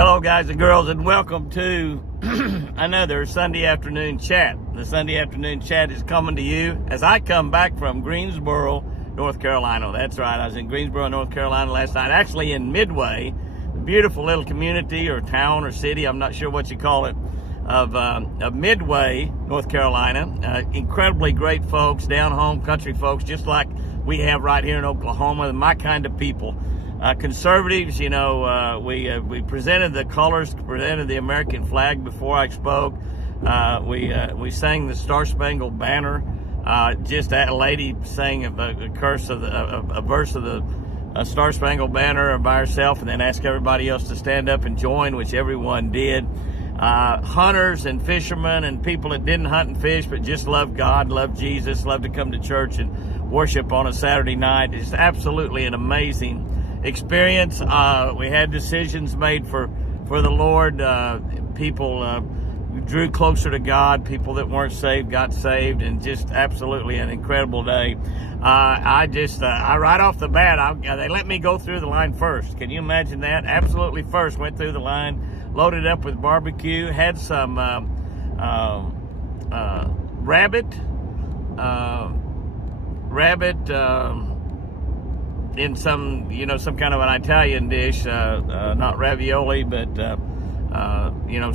Hello guys and girls, and welcome to another Sunday afternoon chat. The Sunday afternoon chat is coming to you as I come back from Greensboro, North Carolina. That's right, I was in Greensboro, North Carolina last night, actually in Midway, a beautiful little community or town or city, I'm not sure what you call it, of Midway, North Carolina. Incredibly great folks, down home country folks, just like we have right here in Oklahoma, my kind of people. Conservatives, you know, we presented the colors, presented the American flag before I spoke. We sang the Star Spangled Banner. Just a lady sang a verse of the Star Spangled Banner by herself, and then asked everybody else to stand up and join, which everyone did. Hunters and fishermen and people that didn't hunt and fish but just loved God, loved Jesus, loved to come to church and worship on a Saturday night. It's absolutely an amazing experience. We had decisions made for the Lord. People drew closer to God. People that weren't saved got saved, and just absolutely an incredible day. I right off the bat, they let me go through the line first. Can you imagine that? Absolutely first, went through the line, loaded up with barbecue, had some rabbit in some kind of an Italian dish, not ravioli, but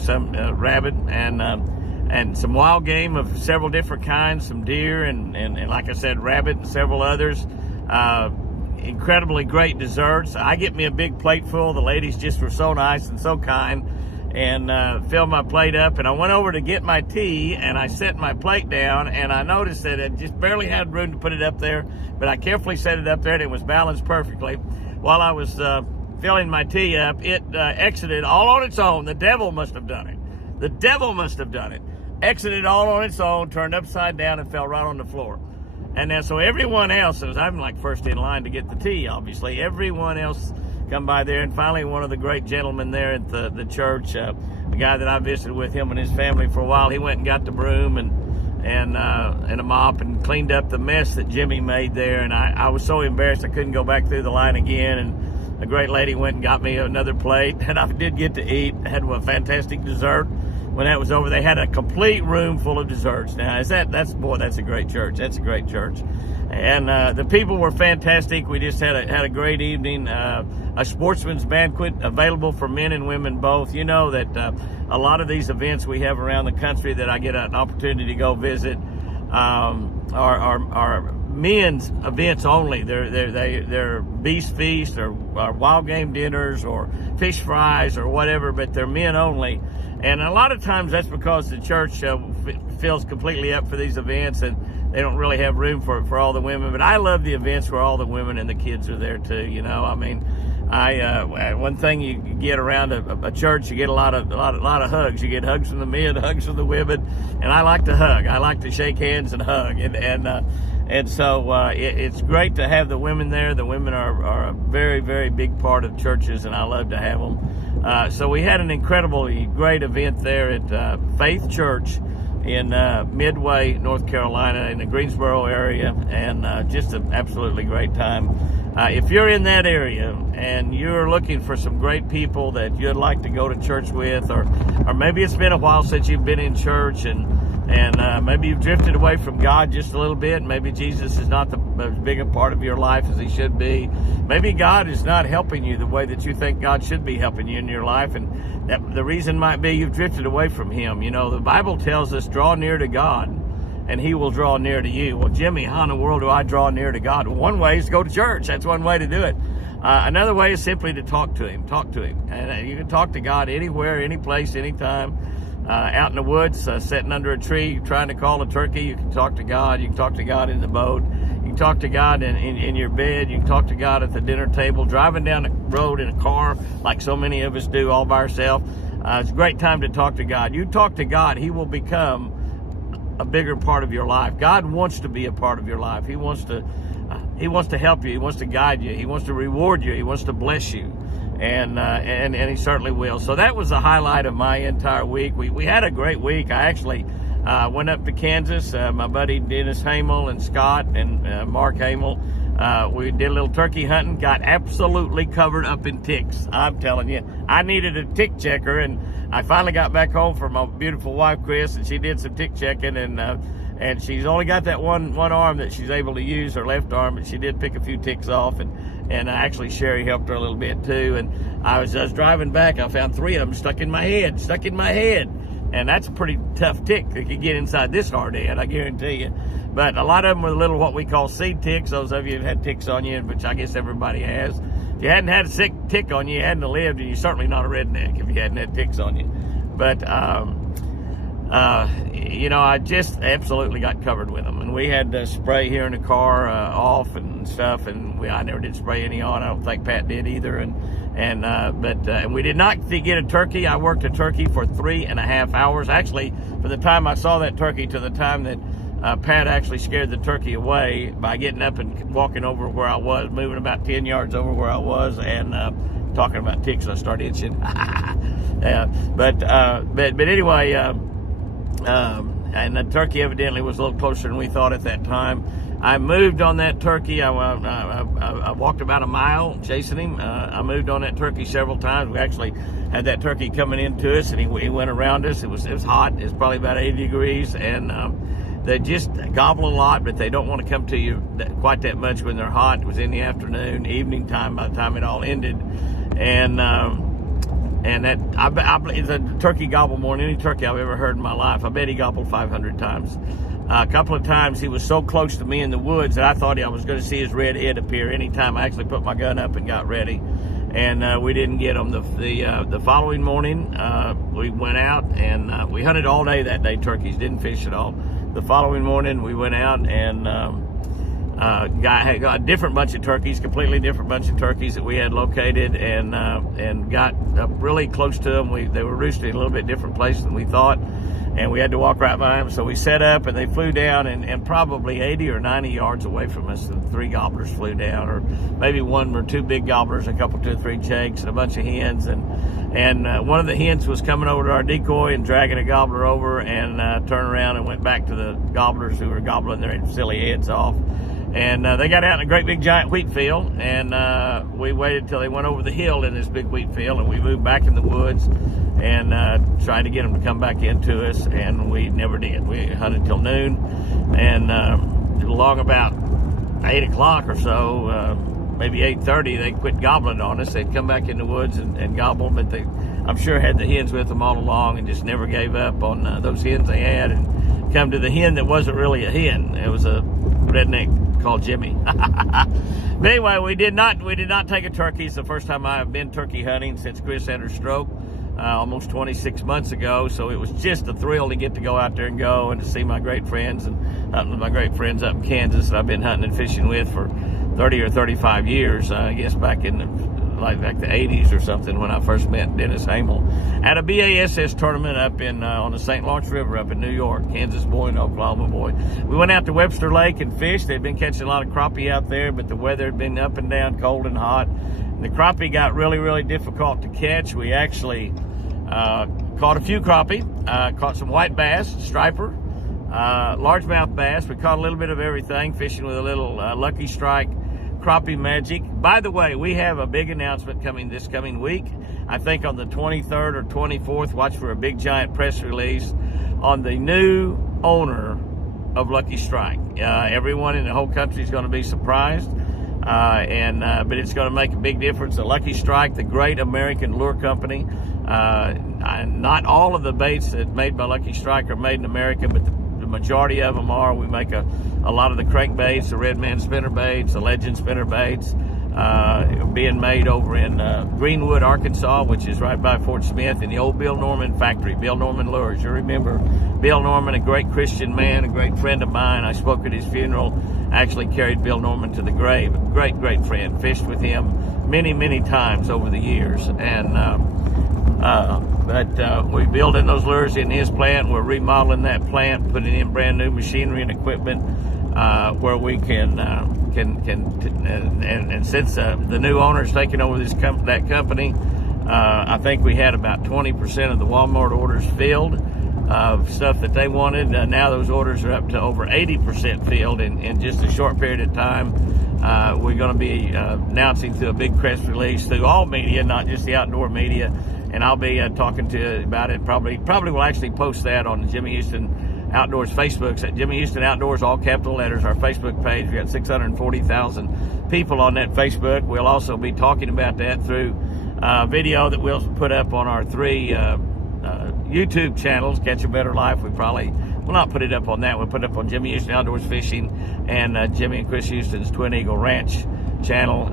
some rabbit and some wild game of several different kinds, some deer and like I said, rabbit and several others. Incredibly great desserts. I get me a big plate full. The ladies just were so nice and so kind, and filled my plate up, and I went over to get my tea, and I set my plate down, and I noticed that it just barely had room to put it up there, but I carefully set it up there, and it was balanced perfectly. While I was filling my tea up, it exited all on its own. The devil must have done it. The devil must have done it. Exited all on its own, turned upside down, and fell right on the floor. And then so everyone else, I'm like first in line to get the tea, obviously. Everyone else come by there, and finally one of the great gentlemen there at the church, the guy that I visited with, him and his family for a while, he went and got the broom and a mop and cleaned up the mess that Jimmy made there, and I was so embarrassed I couldn't go back through the line again, and a great lady went and got me another plate, and I did get to eat. I had a fantastic dessert. When that was over, they had a complete room full of desserts. Now, that's a great church. That's a great church. And the people were fantastic. We just had a great evening. A sportsman's banquet available for men and women both. You know that a lot of these events we have around the country that I get an opportunity to go visit are men's events only. They're beast feasts or wild game dinners or fish fries or whatever, but they're men only. And a lot of times that's because the church fills completely up for these events, and they don't really have room for all the women. But I love the events where all the women and the kids are there too. You know, I mean, one thing you get around a church, you get a lot of hugs. You get hugs from the men, hugs from the women, and I like to hug. I like to shake hands and hug, and so it's great to have the women there. The women are a very, very big part of churches, and I love to have them. So we had an incredibly great event there at Faith Church in Midway, North Carolina, in the Greensboro area, and just an absolutely great time. If you're in that area and you're looking for some great people that you'd like to go to church with, or maybe it's been a while since you've been in church, and maybe you've drifted away from God just a little bit. Maybe Jesus is not as big a part of your life as he should be. Maybe God is not helping you the way that you think God should be helping you in your life, and the reason might be you've drifted away from him. You know, the Bible tells us, draw near to God, and he will draw near to you. Well, Jimmy, how in the world do I draw near to God? Well, one way is to go to church. That's one way to do it. Another way is simply to talk to him. And you can talk to God anywhere, any place, anytime. Out in the woods, sitting under a tree, trying to call a turkey, you can talk to God. You can talk to God in the boat. You can talk to God in your bed. You can talk to God at the dinner table, driving down the road in a car like so many of us do all by ourselves. It's a great time to talk to God. You talk to God, he will become a bigger part of your life. God wants to be a part of your life. He wants to help you. He wants to guide you. He wants to reward you. He wants to bless you. And he certainly will. So that was the highlight of my entire week. We had a great week. I actually went up to Kansas. My buddy Dennis Hamel and Scott and Mark Hamel, we did a little turkey hunting, got absolutely covered up in ticks. I'm telling you, I needed a tick checker, and I finally got back home from my beautiful wife, Chris, and she did some tick checking, and she's only got that one arm that she's able to use, her left arm, but she did pick a few ticks off, and actually Sherry helped her a little bit too. And I was driving back, I found 3 of them stuck in my head. And that's a pretty tough tick that could get inside this hard head, I guarantee you. But a lot of them were little what we call seed ticks. Those of you who've had ticks on you, which I guess everybody has. If you hadn't had a sick tick on you, you hadn't lived, and you're certainly not a redneck if you hadn't had ticks on you. But, you know, I just absolutely got covered with them. And we had to spray here in the car off and stuff, and I never did spray any on. I don't think Pat did either. And we did not get a turkey. I worked a turkey for 3.5 hours. Actually, from the time I saw that turkey to the time that Pat actually scared the turkey away by getting up and walking over where I was, moving about 10 yards over where I was, and talking about ticks, I started itching. But anyway, and the turkey evidently was a little closer than we thought at that time. I moved on that turkey. I walked about a mile chasing him. I moved on that turkey several times. We actually had that turkey coming into us, and he went around us. It was hot. It was probably about 80 degrees, and they just gobble a lot, but they don't want to come to you quite that much when they're hot. It was in the afternoon, evening time by the time it all ended, and that the turkey gobbled more than any turkey I've ever heard in my life. I bet he gobbled 500 times. A couple of times he was so close to me in the woods that I thought I was going to see his red head appear anytime I actually put my gun up and got ready. And we didn't get him. The following morning, we went out and we hunted all day that day. Turkeys, didn't fish at all. The following morning, we went out and got a different bunch of turkeys, completely different bunch of turkeys that we had located, and got up really close to them. They were roosting in a little bit different place than we thought, and we had to walk right by them. So we set up, and they flew down, and probably 80 or 90 yards away from us, the 3 gobblers flew down, or maybe 1 or 2 big gobblers, a couple, 2 or 3 jakes, and a bunch of hens, and one of the hens was coming over to our decoy and dragging a gobbler over, and turned around and went back to the gobblers who were gobbling their silly heads off. And they got out in a great big giant wheat field, and we waited till they went over the hill in this big wheat field, and we moved back in the woods and tried to get them to come back into us, and we never did. We hunted till noon, and along about 8 o'clock or so, maybe 8:30, they quit gobbling on us. They'd come back in the woods and gobble, but they, I'm sure, had the hens with them all along and just never gave up on those hens they had, and come to the hen that wasn't really a hen. It was a redneck called Jimmy. But anyway, we did not take a turkey. It's the first time I have been turkey hunting since Chris had her stroke almost 26 months ago. So it was just a thrill to get to go out there and go and to see my great friends and hunting with my great friends up in Kansas that I've been hunting and fishing with for 30 or 35 years. I guess back in the 80s or something when I first met Dennis Hamel at a BASS tournament up in on the St. Lawrence River up in New York. Kansas boy and Oklahoma boy. We went out to Webster Lake and fished. They'd been catching a lot of crappie out there, but the weather had been up and down, cold and hot. And the crappie got really, really difficult to catch. We actually caught a few crappie, caught some white bass, striper, largemouth bass. We caught a little bit of everything, fishing with a little Lucky Strike crappie magic. By the way, we have a big announcement coming this coming week. I think on the 23rd or 24th, watch for a big giant press release on the new owner of Lucky Strike. Everyone in the whole country is going to be surprised, but it's going to make a big difference. The Lucky Strike, the great American lure company. Not all of the baits that made by Lucky Strike are made in America, but the majority of them are. We make a lot of the crankbaits, the Red Man spinner baits, the Legend spinner baits, being made over in Greenwood, Arkansas, which is right by Fort Smith, in the old Bill Norman factory, Bill Norman Lures. You remember Bill Norman, a great Christian man, a great friend of mine. I spoke at his funeral, actually carried Bill Norman to the grave. A great, great friend. Fished with him many, many times over the years. And we're building those lures in his plant. We're remodeling that plant, putting in brand new machinery and equipment where we can since the new owner's taking over that company, I think we had about 20% of the Walmart orders filled of stuff that they wanted. Now those orders are up to over 80% filled in just a short period of time. we're going to be announcing through a big press release through all media, not just the outdoor media. And I'll be talking to you about it. Probably will actually post that on the Jimmy Houston Outdoors Facebook. At Jimmy Houston Outdoors, all capital letters, our Facebook page. We got 640,000 people on that Facebook. We'll also be talking about that through video that we'll put up on our 3 YouTube channels. Catch a Better Life. We'll not put it up on that. We'll put it up on Jimmy Houston Outdoors Fishing and Jimmy and Chris Houston's Twin Eagle Ranch channel.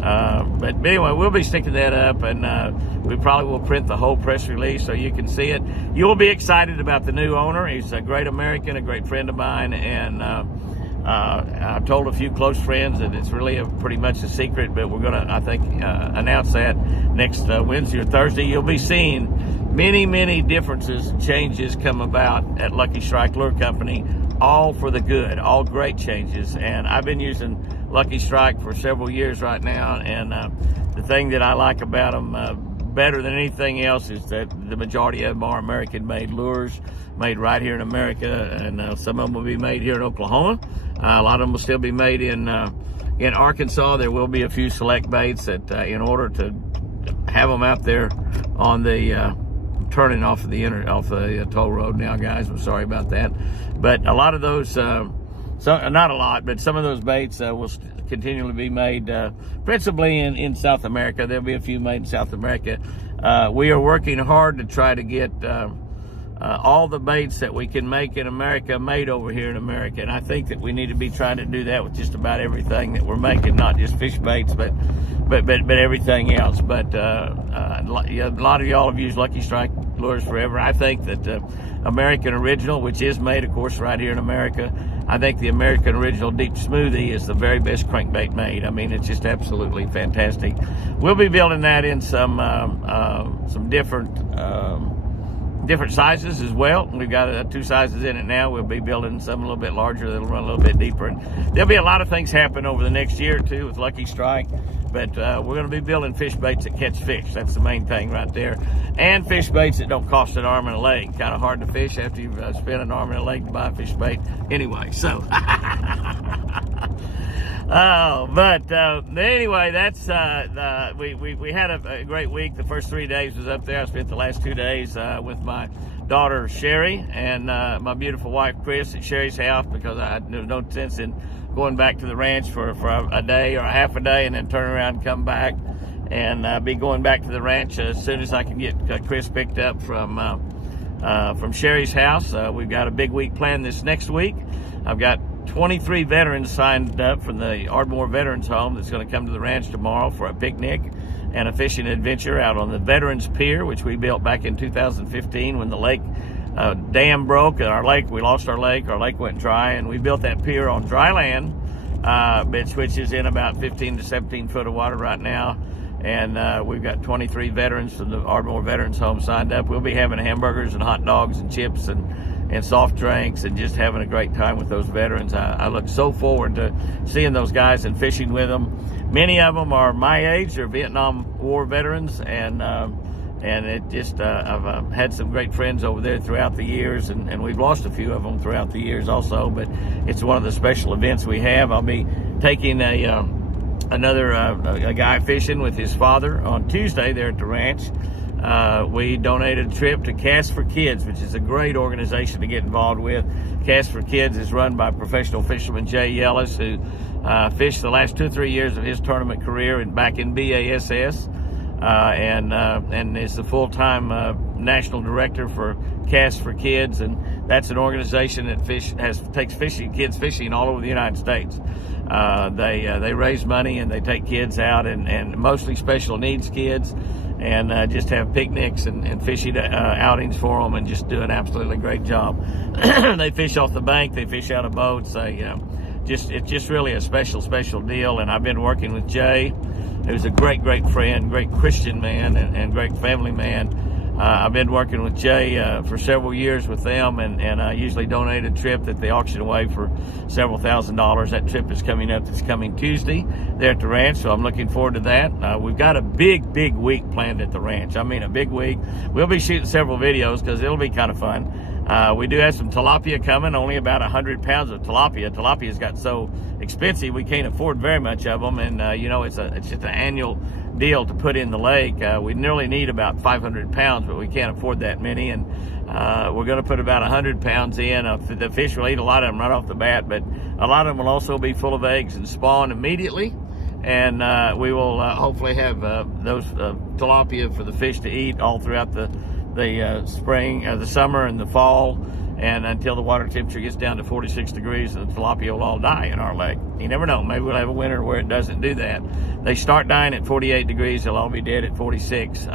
But anyway, we'll be sticking that up, and we probably will print the whole press release so you can see it. You'll be excited about the new owner. He's a great American, a great friend of mine, and I've told a few close friends that it's really pretty much a secret, but we're going to, I think, announce that next Wednesday or Thursday. You'll be seeing many differences and changes come about at Lucky Strike Lure Company, all for the good, all great changes. And I've been using Lucky Strike for several years right now, and the thing that I like about them better than anything else is that the majority of them are American-made lures, made right here in America, and some of them will be made here in Oklahoma. A lot of them will still be made in Arkansas. There will be a few select baits that, in order to have them out there on the turning off the toll road now, guys. I'm sorry about that, but a lot of those. Not a lot, but some of those baits will continually be made principally in South America. There'll be a few made in South America. We are working hard to try to get all the baits that we can make in America made over here in America, and I think that we need to be trying to do that with just about everything that we're making, not just fish baits, but everything else. But a lot of y'all have used Lucky Strike lures forever. I think that American Original, which is made, of course, right here in America, I think the American Original Deep Smoothie is the very best crankbait made. I mean, it's just absolutely fantastic. We'll be building that in some different sizes as well. We've got 2 sizes in it now. We'll be building some a little bit larger that'll run a little bit deeper. And there'll be a lot of things happen over the next year or two with Lucky Strike. But we're going to be building fish baits that catch fish. That's the main thing right there. And fish baits that don't cost an arm and a leg. Kind of hard to fish after you've spent an arm and a leg to buy a fish bait. Anyway, so. Anyway, that's we had a great week. The first 3 days was up there. I spent the last 2 days with my daughter Sherry and my beautiful wife Chris at Sherry's house, because I had no sense in going back to the ranch for a day or a half a day and then turn around and come back, and be going back to the ranch as soon as I can get Chris picked up from Sherry's house. We've got a big week planned this next week. I've got 23 veterans signed up from the Ardmore Veterans Home that's going to come to the ranch tomorrow for a picnic and a fishing adventure out on the Veterans Pier, which we built back in 2015 when the lake dam broke and we lost our lake went dry, and we built that pier on dry land, which is in about 15 to 17 foot of water right now. And we've got 23 veterans from the Ardmore Veterans Home signed up. We'll be having hamburgers and hot dogs and chips and soft drinks and just having a great time with those veterans. I look so forward to seeing those guys and fishing with them. Many of them are my age. They're Vietnam War veterans, and it just I've had some great friends over there throughout the years, and we've lost a few of them throughout the years also, but it's one of the special events we have. I'll be taking another guy fishing with his father on Tuesday there at the ranch. We donated a trip to Cast for Kids, which is a great organization to get involved with. Cast for Kids is run by professional fisherman Jay Ellis, who fished the last 2 or 3 years of his tournament career back in BASS, and is the full-time national director for Cast for Kids, and that's an organization that takes kids fishing all over the United States. They raise money and they take kids out, and mostly special needs kids, and just have picnics and fishing outings for them, and just do an absolutely great job. They fish off the bank, they fish out of boats. It's just really a special deal. And I've been working with Jay, who's a great friend, great Christian man, and great family man. I've been working with Jay for several years with them, and I usually donate a trip that they auction away for several $1,000s. That trip is coming up this coming Tuesday there at the ranch, so I'm looking forward to that. We've got a big week planned at the ranch. I mean, a big week. We'll be shooting several videos because it'll be kind of fun. We do have some tilapia coming, only about 100 pounds of tilapia. Tilapia's got so expensive we can't afford very much of them, and it's just an annual deal to put in the lake. We nearly need about 500 pounds, but we can't afford that many, and we're going to put about 100 pounds in. The fish will eat a lot of them right off the bat, but a lot of them will also be full of eggs and spawn immediately, and we will hopefully have those tilapia for the fish to eat all throughout the spring, the summer, and the fall, and until the water temperature gets down to 46 degrees, and the tilapia will all die in our lake. You never know. Maybe we'll have a winter where it doesn't do that. They start dying at 48 degrees. They'll all be dead at 46.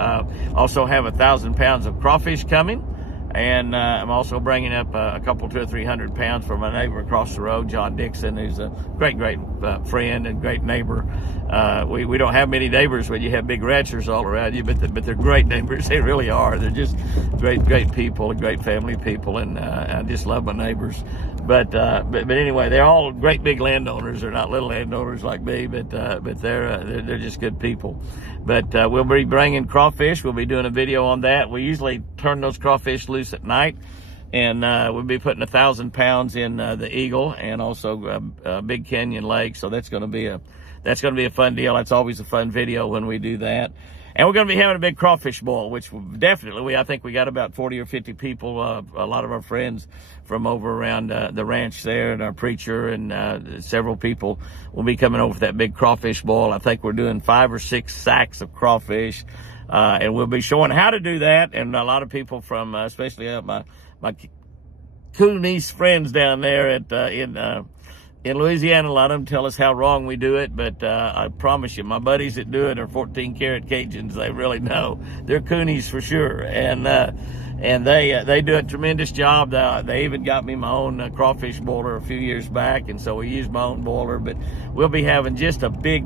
Also have 1,000 pounds of crawfish coming. And I'm also bringing up a couple, 200 or 300 pounds from my neighbor across the road, John Dixon, who's a great friend and great neighbor. We don't have many neighbors when you have big ranchers all around you, but they're great neighbors. They really are. They're just great people, great family people, and I just love my neighbors. But anyway, they're all great big landowners. They're not little landowners like me, but they're just good people. But we'll be bringing crawfish. We'll be doing a video on that. We usually turn those crawfish loose at night, and we'll be putting 1,000 pounds in the Eagle and also Big Canyon Lake. So that's going to be a fun deal. That's always a fun video when we do that. And we're going to be having a big crawfish boil, which I think we got about 40 or 50 people, a lot of our friends from over around the ranch there, and our preacher, and several people will be coming over for that big crawfish boil. I think we're doing 5 or 6 sacks of crawfish, and we'll be showing how to do that. And a lot of people from, especially my Coonese friends down there in Louisiana, a lot of them tell us how wrong we do it, but I promise you, my buddies that do it are 14-karat Cajuns. They really know. They're Coonies for sure, and they do a tremendous job. They even got me my own crawfish boiler a few years back, and so we use my own boiler. But we'll be having just a big,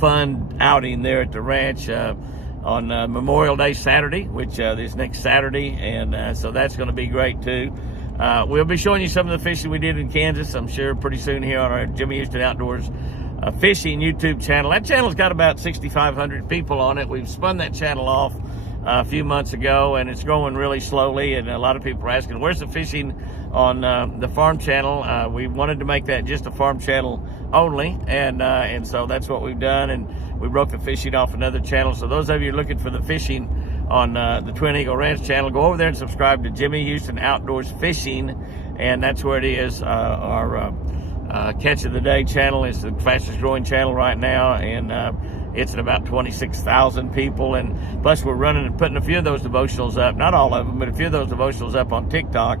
fun outing there at the ranch on Memorial Day Saturday, which is next Saturday, and so that's going to be great too. We'll be showing you some of the fishing we did in Kansas, I'm sure, pretty soon here on our Jimmy Houston Outdoors Fishing YouTube channel. That channel's got about 6,500 people on it. We've spun that channel off a few months ago, and it's growing really slowly, and a lot of people are asking, where's the fishing on the farm channel? We wanted to make that just a farm channel only, and so that's what we've done, and we broke the fishing off another channel. So those of you looking for the fishing on the Twin Eagle Ranch channel, go over there and subscribe to Jimmy Houston Outdoors Fishing, and that's where it is. Our Catch of the Day channel is the fastest growing channel right now, and it's at about 26,000 people, and plus we're running and putting a few of those devotionals up, not all of them, but a few of those devotionals up on TikTok.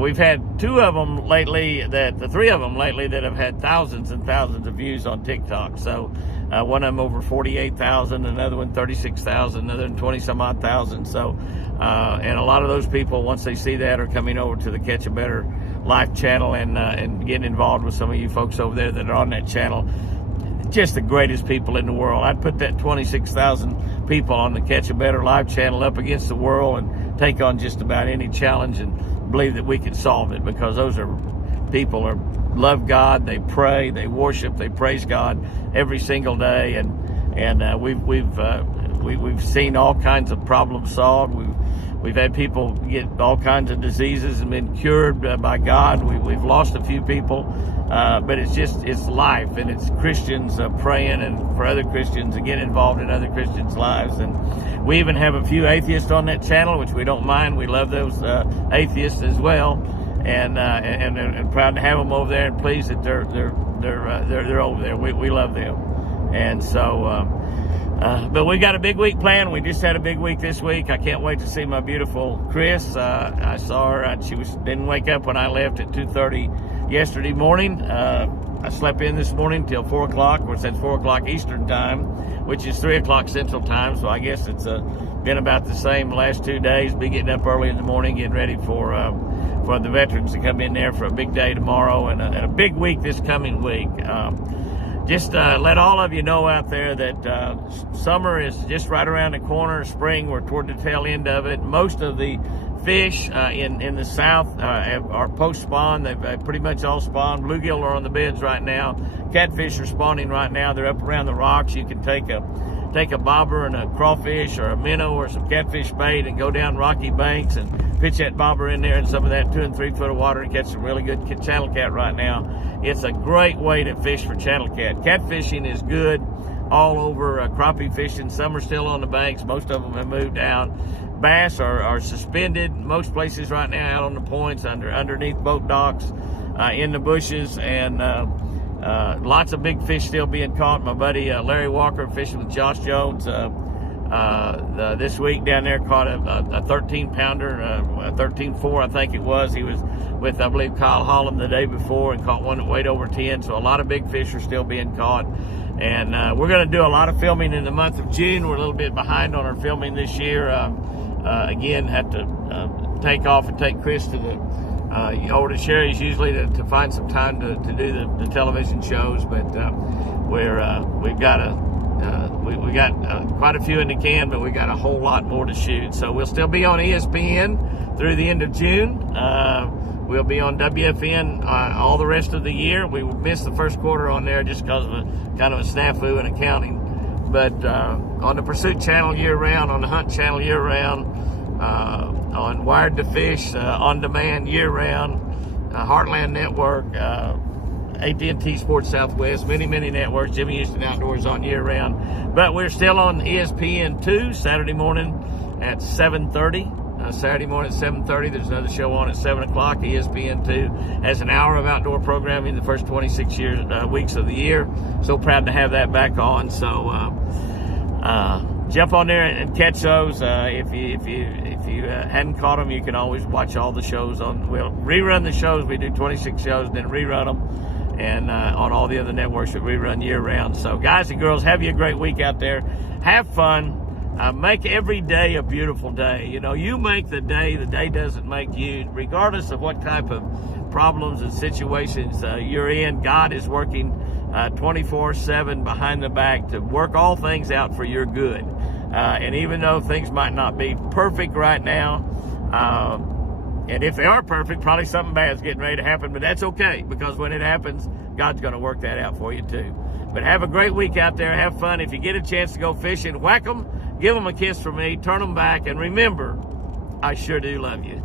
We've had 3 of them lately that have had thousands and thousands of views on TikTok. So one of them over 48,000, another one 36,000, another one 20 some odd thousand. So and a lot of those people, once they see that, are coming over to the Catch a Better Life channel and getting involved with some of you folks over there that are on that channel. Just the greatest people in the world. I'd put that 26,000 people on the Catch a Better Life channel up against the world and take on just about any challenge, and believe that we can solve it, because those are people who love God, they pray, they worship, they praise God every single day, and we've seen all kinds of problems solved. We've had people get all kinds of diseases and been cured by God. We've lost a few people, but it's life, and it's Christians praying and for other Christians and getting involved in other Christians' lives. And we even have a few atheists on that channel, which we don't mind. We love those atheists as well, and proud to have them over there, and pleased that they're over there. We love them, and so. But we got a big week planned. We just had a big week this week. I can't wait to see my beautiful Chris. I saw her. She didn't wake up when I left at 2:30 yesterday morning. I slept in this morning till 4 o'clock, or that's 4 o'clock Eastern time, which is 3 o'clock Central time. So I guess it's been about the same the last 2 days. Be getting up early in the morning, getting ready for the veterans to come in there for a big day tomorrow, and a big week this coming week. Just let all of you know out there that summer is just right around the corner. Spring, we're toward the tail end of it. Most of the fish in the south are post-spawn. They've pretty much all spawned. Bluegill are on the beds right now. Catfish are spawning right now. They're up around the rocks. You can take a bobber and a crawfish or a minnow or some catfish bait and go down rocky banks and pitch that bobber in there in some of that 2 and 3 foot of water and catch some really good channel cat right now. It's a great way to fish for channel cat. Catfishing is good all over. Crappie fishing, some are still on the banks. Most of them have moved down. Bass are suspended most places right now out on the points, underneath boat docks, in the bushes, and lots of big fish still being caught. My buddy Larry Walker fishing with Josh Jones this week down there caught a 13-pounder, a 13.4 I think it was. He was with, I believe, Kyle Holland the day before and caught one that weighed over 10. So a lot of big fish are still being caught. And we're going to do a lot of filming in the month of June. We're a little bit behind on our filming this year. Again, have to take off and take Chris to the over to Sherry's usually to find some time to do the television shows. But we've got we got quite a few in the can, but we got a whole lot more to shoot. So we'll still be on ESPN through the end of June. We'll be on WFN all the rest of the year. We missed the first quarter on there just because of a kind of a snafu in accounting. But on the Pursuit channel year-round, on the Hunt channel year-round, on Wired to Fish, on demand year-round, Heartland Network, AT&T Sports Southwest, many networks. Jimmy Houston Outdoors on year-round. But we're still on ESPN2 Saturday morning at 7:30. Saturday morning at 7:30. There's another show on at 7 o'clock. ESPN2 has an hour of outdoor programming the first 26 weeks of the year. So proud to have that back on. So jump on there and catch those. If you hadn't caught them, you can always watch all the shows on. We'll rerun the shows. We do 26 shows, and then rerun them. And on all the other networks that rerun year-round. So guys and girls, have you a great week out there. Have fun. Make every day a beautiful day. You know, you make the day doesn't make you. Regardless of what type of problems and situations you're in, God is working 24/7 behind the back to work all things out for your good. And even though things might not be perfect right now, and if they are perfect, probably something bad's getting ready to happen, but that's okay, because when it happens, God's going to work that out for you too. But have a great week out there. Have fun. If you get a chance to go fishing, whack them. Give them a kiss from me, turn them back, and remember, I sure do love you.